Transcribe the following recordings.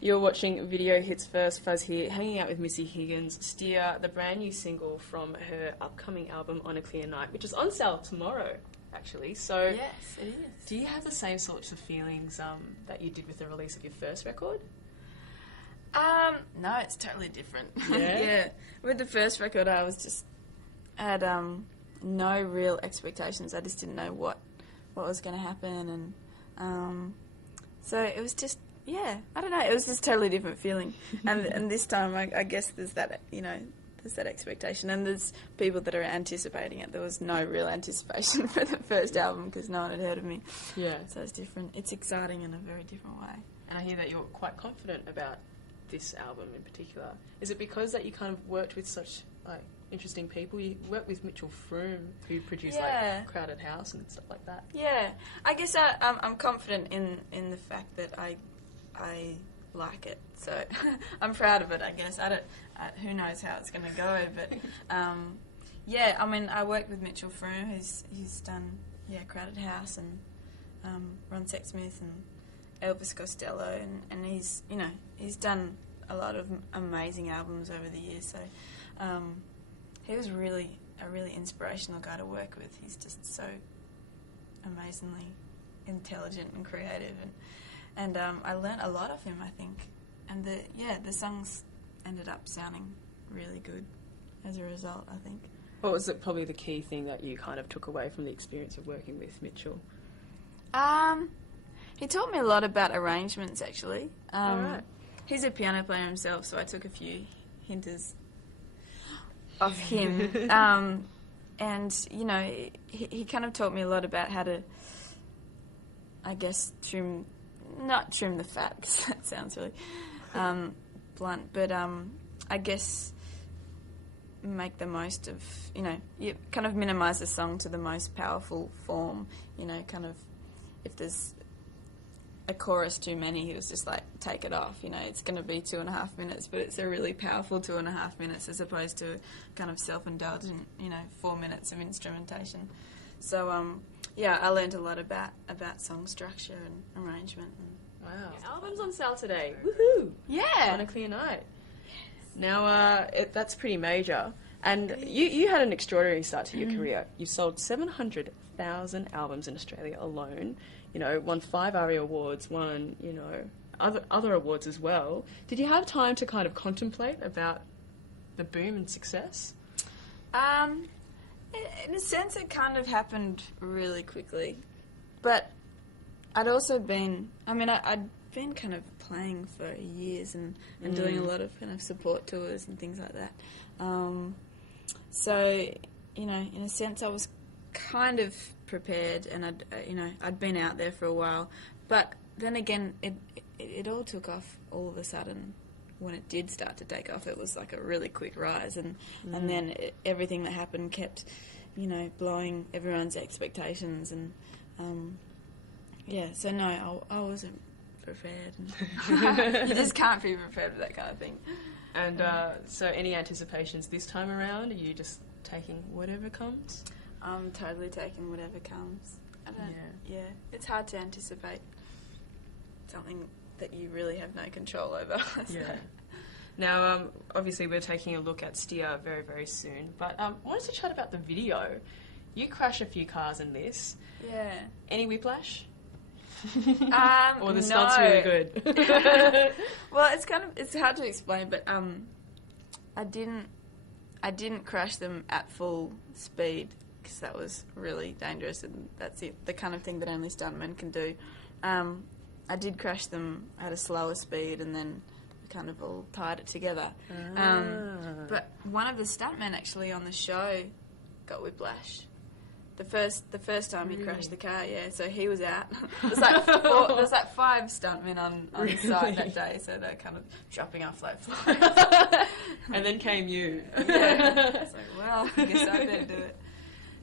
You're watching Video Hits First. Fuzz here, hanging out with Missy Higgins. Steer, the brand new single from her upcoming album On a Clear Night, which is on sale tomorrow, actually. So, yes, it is. Do you have the same sorts of feelings that you did with the release of your first record? No, it's totally different. Yeah? Yeah. With the first record, I had no real expectations. I just didn't know what was going to happen, and so it was just, yeah, I don't know, it was just a totally different feeling. And this time, I guess there's that, there's that expectation, and there's people that are anticipating it. There was no real anticipation for the first album because no one had heard of me. Yeah. So it's different. It's exciting in a very different way. And I hear that you're quite confident about this album in particular. Is it because that you kind of worked with such interesting people? You worked with Mitchell Froome, who produced Crowded House and stuff like that. Yeah, I guess I'm confident in the fact that I like it, so I'm proud of it. I guess who knows how it's going to go, but yeah, I mean, I worked with Mitchell Froome, who's done Crowded House and Ron Sexsmith and Elvis Costello, and he's done a lot of amazing albums over the years. So he was really a really inspirational guy to work with. He's just so amazingly intelligent and creative, and I learnt a lot of him, I think. And the songs ended up sounding really good as a result, I think. What was probably the key thing that you kind of took away from the experience of working with Mitchell? He taught me a lot about arrangements, actually. All right. He's a piano player himself, so I took a few hinters of him. And, he kind of taught me a lot about how to, I guess, not trim the fat, because that sounds really blunt, but I guess make the most of, you kind of minimise the song to the most powerful form, kind of, if there's a chorus too many, he was just like, take it off, it's going to be 2.5 minutes, but it's a really powerful 2.5 minutes as opposed to kind of self-indulgent, 4 minutes of instrumentation. So, I learned a lot about song structure and arrangement. Wow. Your album's on sale today. Woohoo! Yeah! On a Clear Night. Yes. Now, that's pretty major. And you had an extraordinary start to your career. You sold 700,000 albums in Australia alone. Won 5 ARIA awards, won, other awards as well. Did you have time to kind of contemplate about the boom and success? In a sense, it kind of happened really quickly. But I'd also been, I'd been kind of playing for years and doing a lot of kind of support tours and things like that. So, in a sense, I was kind of prepared, and I'd been out there for a while. But then again, it all took off all of a sudden. When it did start to take off, it was like a really quick rise, and then everything that happened kept, blowing everyone's expectations, and so no, I wasn't prepared. You just can't be prepared for that kind of thing. And so any anticipations this time around? Are you just taking whatever comes? I'm totally taking whatever comes. It's hard to anticipate something that you really have no control over. So. Yeah. Now, obviously we're taking a look at Steer very, very soon, but I wanted to chat about the video. You crash a few cars in this. Yeah. Any whiplash? Or the no. stunt's really good? Well, it's hard to explain, but I didn't crash them at full speed because that was really dangerous, and that's the kind of thing that only stuntmen can do. I did crash them at a slower speed, and then we kind of all tied it together. But one of the stuntmen actually on the show got whiplash. The first time he crashed the car, so he was out. There's like 5 stuntmen on the site that day, so they're kind of dropping off like flies. And then came you. Yeah. It's like, well, I guess I better do it.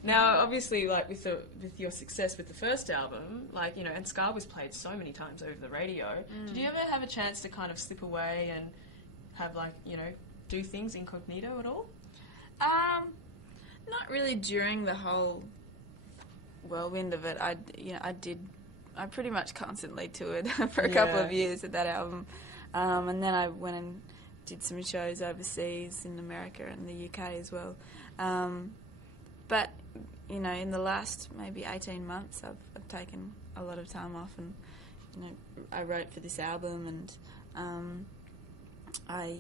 Now, obviously, like with your success with the first album, and Scar was played so many times over the radio. Did you ever have a chance to kind of slip away and have do things incognito at all? Not really during the whole whirlwind of it. I pretty much constantly toured for a couple of years with that album. And then I went and did some shows overseas in America and the UK as well. But, you know, in the last maybe 18 months, I've taken a lot of time off, and, you know, I wrote for this album, and I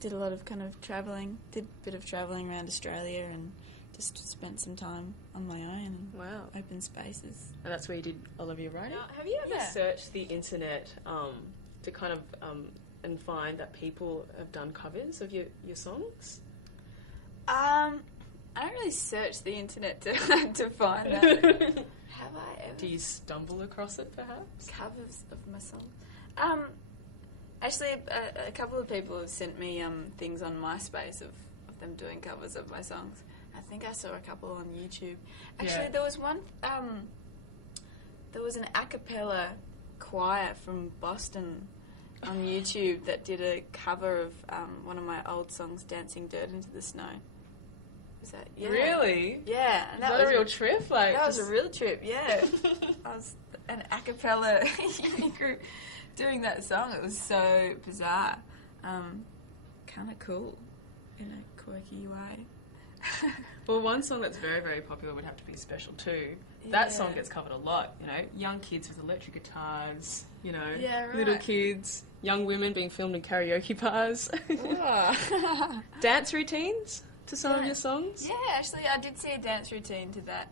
did a lot of kind of travelling, did a bit of travelling around Australia, and just spent some time on my own and open spaces. And that's where you did all of your writing? Now, have you ever searched the internet to kind of and find that people have done covers of your songs? I don't really search the internet to find that. Have I ever? Do you stumble across it, perhaps? Covers of my songs? Actually, a couple of people have sent me things on MySpace of them doing covers of my songs. I think I saw a couple on YouTube. Actually, there was one. There was an a cappella choir from Boston on YouTube that did a cover of one of my old songs, "Dancing Dirt into the Snow." Was that? Yeah. Really? Yeah. And that was a real trip. Like that was a real trip. Yeah. I was an a cappella group doing that song. It was so bizarre, kind of cool in a quirky way. Well, one song that's very, very popular would have to be Special Too. That song gets covered a lot, you know, young kids with electric guitars, you know, little kids, young women being filmed in karaoke bars. Dance routines to some of your songs? Yeah, actually I did see a dance routine to that.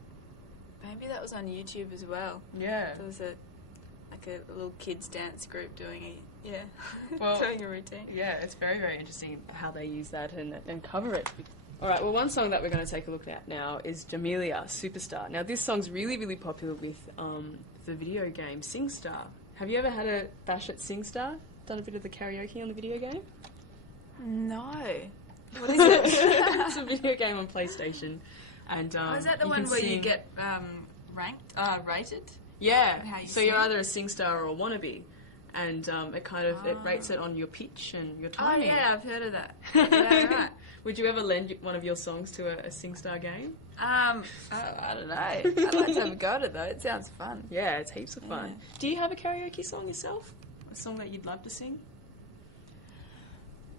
Maybe that was on YouTube as well. Yeah. There was a little kids dance group doing well, doing a routine. Yeah, it's very, very interesting how they use that and cover it. All right, well, one song that we're going to take a look at now is Jamelia, Superstar. Now, this song's really, really popular with the video game SingStar. Have you ever had a bash at SingStar? Done a bit of the karaoke on the video game? No. What is it? It's a video game on PlayStation. And is that the one where you get rated? Yeah, so you're either a SingStar or a wannabe. And it kind of it rates it on your pitch and your timing. Oh, yeah, I've heard of that. Yeah, right. Would you ever lend one of your songs to a SingStar game? I don't know. I'd like to have a go at it, though. It sounds fun. Yeah, it's heaps of fun. Yeah. Do you have a karaoke song yourself? A song that you'd love to sing?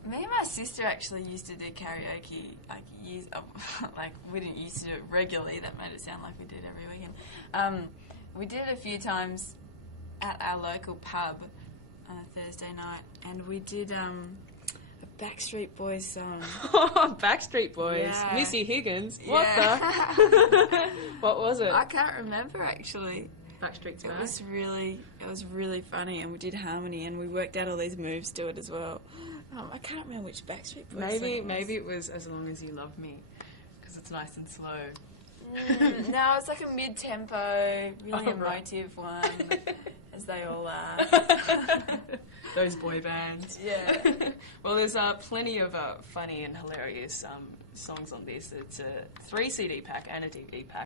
Me and my sister actually used to do karaoke, we didn't used to do it regularly. That made it sound like we did every weekend. We did it a few times at our local pub on a Thursday night, and we did a Backstreet Boys song. Backstreet Boys? Yeah. Missy Higgins? What the? What was it? I can't remember, actually. Backstreet's Back? It was really funny, and we did harmony, and we worked out all these moves to it as well. I can't remember which Backstreet Boys song it was. Maybe it was As Long As You Love Me, because it's nice and slow. No, it's like a mid-tempo, really emotive one, as they all are. Those boy bands. Yeah. Well, there's plenty of funny and hilarious songs on this. It's a 3 CD pack and a DVD pack.